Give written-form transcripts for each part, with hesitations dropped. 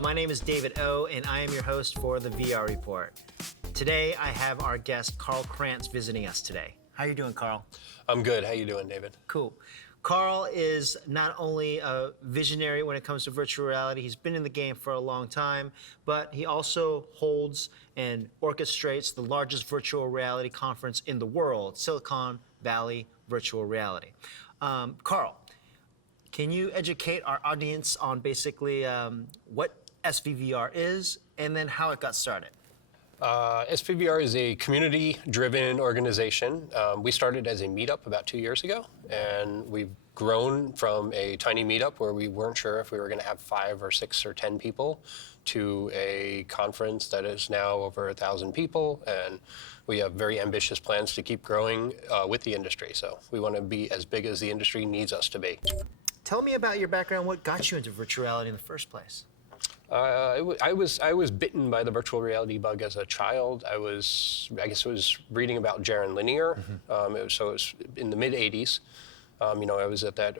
Hello, my name is David O, and I am your host for the VR Report. Today, I have our guest, Karl Krantz, visiting us today. How are you doing, Karl? I'm good. How you doing, David? Cool. Karl is not only a visionary when it comes to virtual reality, he's been in the game for a long time, but he also holds and orchestrates the largest virtual reality conference in the world, Silicon Valley Virtual Reality. Karl, can you educate our audience on basically what SVVR is and then how it got started? SVVR is a community-driven organization. We started as a meetup about 2 years ago, and we've grown from a tiny meetup where we weren't sure if we were going to have 5 or 6 or 10 people to a conference that is now over 1,000 people, and we have very ambitious plans to keep growing with the industry. So we want to be as big as the industry needs us to be. Tell me about your background. What got you into virtual reality in the first place? I was bitten by the virtual reality bug as a child. I guess it was reading about Jaron Lanier. It was in the mid '80s. I was at that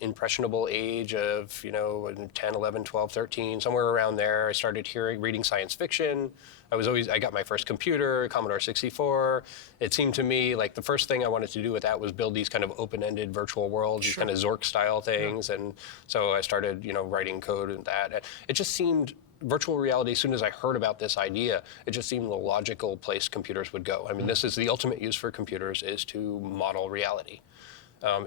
impressionable age of 10, 11, 12, 13, somewhere around there. I started reading science fiction. I got my first computer, Commodore 64. It seemed to me like the first thing I wanted to do with that was build these kind of open-ended virtual worlds, these kind of Zork-style things. Yeah. And so I started, writing code and that. It just seemed virtual reality, as soon as I heard about this idea, it just seemed the logical place computers would go. I mean, this is the ultimate use for computers, is to model reality.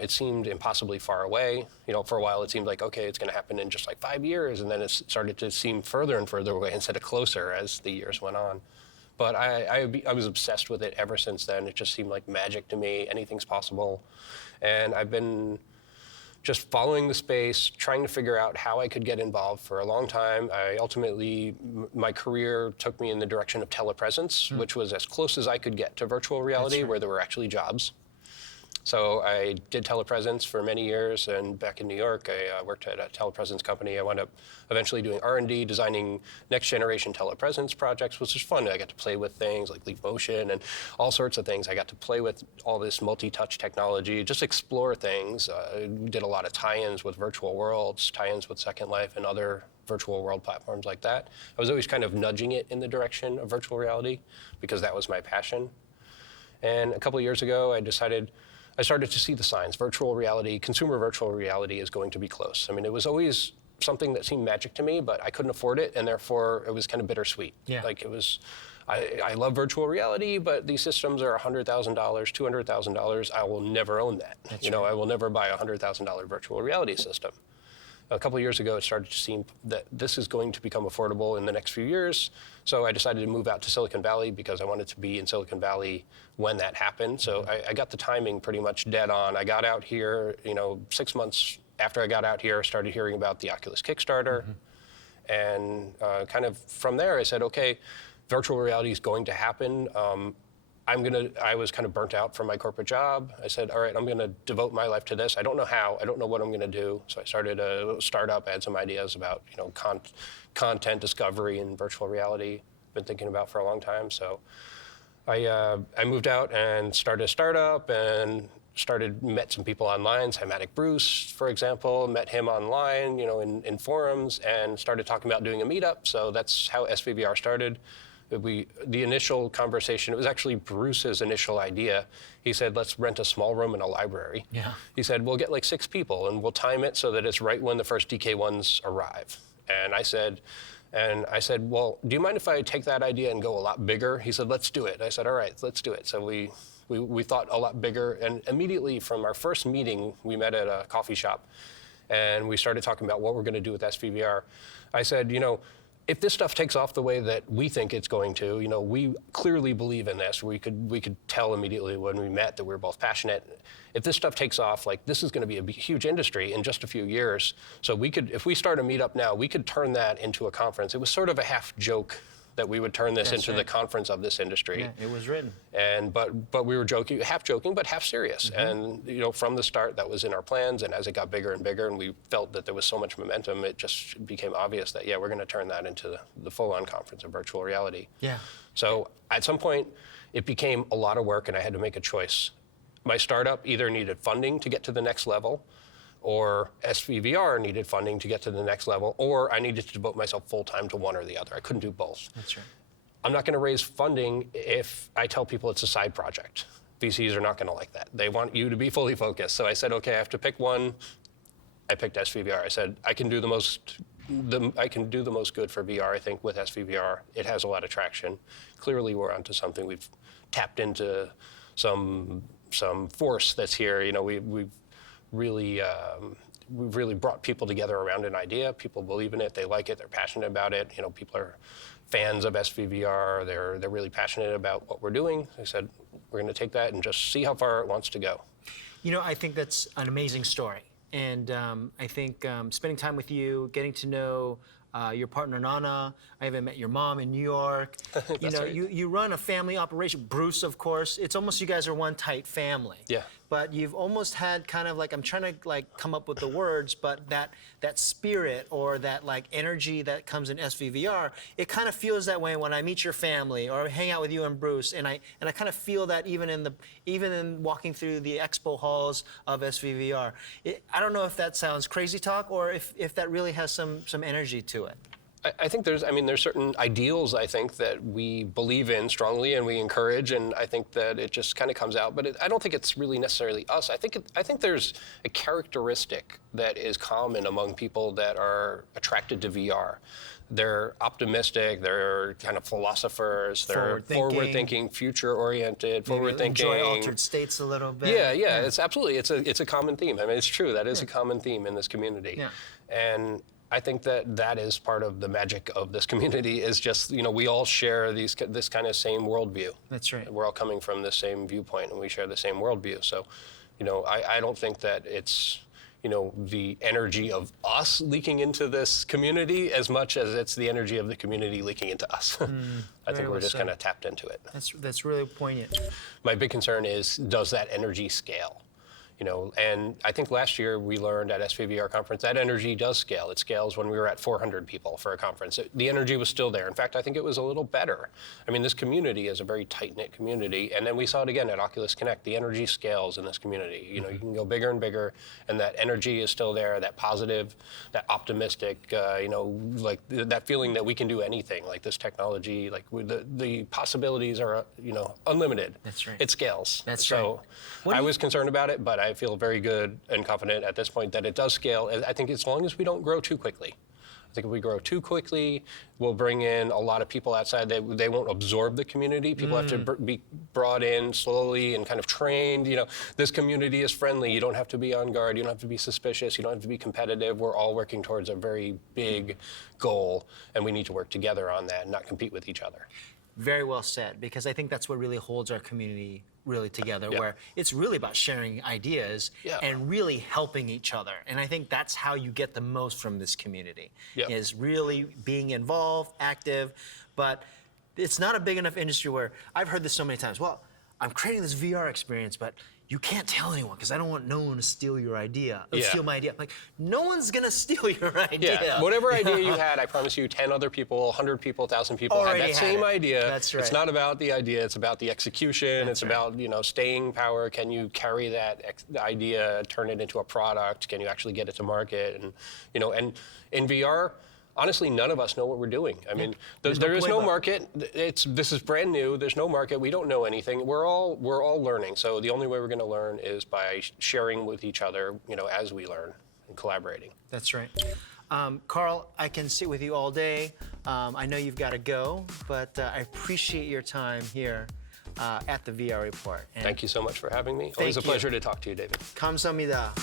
It seemed impossibly far away. For a while it seemed like, okay, it's going to happen in just like 5 years, and then it started to seem further and further away instead of closer as the years went on. But I was obsessed with it ever since then. It just seemed like magic to me. Anything's possible. And I've been just following the space, trying to figure out how I could get involved for a long time. My career took me in the direction of telepresence, which was as close as I could get to virtual reality, where there were actually jobs. So I did telepresence for many years, and back in New York, I worked at a telepresence company. I wound up eventually doing R&D, designing next-generation telepresence projects, which was fun. I got to play with things like Leap Motion and all sorts of things. I got to play with all this multi-touch technology, just explore things. Did a lot of tie-ins with virtual worlds, tie-ins with Second Life and other virtual world platforms like that. I was always kind of nudging it in the direction of virtual reality because that was my passion. And a couple of years ago, I started to see the signs. Virtual reality, consumer virtual reality is going to be close. I mean, it was always something that seemed magic to me, but I couldn't afford it, and therefore it was kind of bittersweet. Yeah. Like it was, I love virtual reality, but these systems are $100,000, $200,000. I will never own that. I will never buy a $100,000 virtual reality system. A couple of years ago, it started to seem that this is going to become affordable in the next few years. So I decided to move out to Silicon Valley because I wanted to be in Silicon Valley when that happened. So I got the timing pretty much dead on. I got out here, 6 months after I got out here, I started hearing about the Oculus Kickstarter. And kind of from there, I said, okay, virtual reality is going to happen. I was kind of burnt out from my corporate job. I said, all right, I'm going to devote my life to this. I don't know how. I don't know what I'm going to do. So I started a startup. I had some ideas about, content discovery and virtual reality. Been thinking about for a long time. So I moved out and started a startup and met some people online. Cymatic Bruce, for example, met him online, in forums, and started talking about doing a meetup. So that's how SVVR started. The initial conversation, it was actually Bruce's initial idea. He said, let's rent a small room in a library. Yeah. He said, we'll get like 6 people and we'll time it so that it's right when the first DK1s arrive. And I said, well, do you mind if I take that idea and go a lot bigger? He said, let's do it. I said, all right, let's do it. So we thought a lot bigger, and immediately from our first meeting, we met at a coffee shop and we started talking about what we're gonna do with SVVR. I said, if this stuff takes off the way that we think it's going to, we clearly believe in this. We could tell immediately when we met that we were both passionate. If this stuff takes off, like this is going to be a huge industry in just a few years. So if we start a meetup now, we could turn that into a conference. It was sort of a half joke that we would turn this into the conference of this industry. Yeah, it was written. But we were half joking, but half serious. And from the start, that was in our plans. And as it got bigger and bigger, and we felt that there was so much momentum, it just became obvious that we're going to turn that into the full-on conference of virtual reality. Yeah. So at some point, it became a lot of work, and I had to make a choice. My startup either needed funding to get to the next level, or SVVR needed funding to get to the next level, or I needed to devote myself full-time to one or the other. I couldn't do both. That's right. I'm not going to raise funding if I tell people it's a side project. VCs are not going to like that. They want you to be fully focused. So I said, okay, I have to pick one. I picked SVVR. I said, I can do the most good for VR, I think, with SVVR. It has a lot of traction. Clearly, we're onto something. We've tapped into some force that's here. You know, we've really brought people together around an idea. People believe in it. They like it. They're passionate about it. You know, people are fans of SVVR. They're really passionate about what we're doing. I said, we're going to take that and just see how far it wants to go. You know, I think that's an amazing story. And I think spending time with you, getting to know your partner, Nana. I haven't met your mom in New York. You know, right. you run a family operation. Bruce, of course. It's almost you guys are one tight family. Yeah. But you've almost had kind of like, I'm trying to like come up with the words, but that spirit or that like energy that comes in SVVR, it kind of feels that way when I meet your family or hang out with you and Bruce, and I kind of feel that even in walking through the expo halls of SVVR. I don't know if that sounds crazy talk or if that really has some energy to it. I think there's certain ideals, I think, that we believe in strongly and we encourage, and I think that it just kind of comes out. But I don't think it's really necessarily us. I think there's a characteristic that is common among people that are attracted to VR. They're optimistic, they're kind of philosophers, they're forward-thinking, future-oriented, forward-thinking. Enjoy altered states a little bit. Yeah. It's absolutely, it's a common theme. I mean, it's true, that is a common theme in this community. Yeah. And I think that is part of the magic of this community is just, you know, we all share this kind of same worldview. That's right. We're all coming from the same viewpoint and we share the same worldview. So, you know, I don't think that it's, you know, the energy of us leaking into this community as much as it's the energy of the community leaking into us. I think we're just kind of tapped into it. That's really poignant. My big concern is, does that energy scale? You know, and I think last year we learned at SVVR conference that energy does scale. It scales when we were at 400 people for a conference. The energy was still there. In fact, I think it was a little better. I mean, this community is a very tight-knit community, and then we saw it again at Oculus Connect. The energy scales in this community. You know, you can go bigger and bigger, and that energy is still there, that positive, that optimistic, you know, like that feeling that we can do anything, like this technology, like the possibilities are, you know, unlimited. That's right. It scales. That's right. So I was concerned about it, but I feel very good and confident at this point that it does scale. I think as long as we don't grow too quickly. I think if we grow too quickly, we'll bring in a lot of people outside. They won't absorb the community. People have to be brought in slowly and kind of trained. You know, this community is friendly. You don't have to be on guard. You don't have to be suspicious. You don't have to be competitive. We're all working towards a very big goal, and we need to work together on that and not compete with each other. Very well said, because I think that's what really holds our community really together, Yeah. where it's really about sharing ideas and really helping each other. And I think that's how you get the most from this community, is really being involved, active. But it's not a big enough industry where I've heard this so many times. Well, I'm creating this VR experience, but you can't tell anyone because I don't want no one to steal your idea, or steal my idea. Like, no one's gonna steal your idea. Yeah, whatever idea you had, I promise you 10 other people, 100 people, 1,000 people Already had that same it. idea. That's right. It's not about the idea, it's about the execution, That's it's about, you know, staying power. Can you carry that idea, turn it into a product? Can you actually get it to market? And, you know, and in VR, honestly, none of us know what we're doing. I mean, there is no market. This is brand new. There's no market. We don't know anything. We're all learning. So the only way we're going to learn is by sharing with each other, you know, as we learn and collaborating. That's right. Karl, I can sit with you all day. I know you've got to go, but I appreciate your time here at the VR Report. And thank you so much for having me. Always a pleasure to talk to you, David. 감사합니다.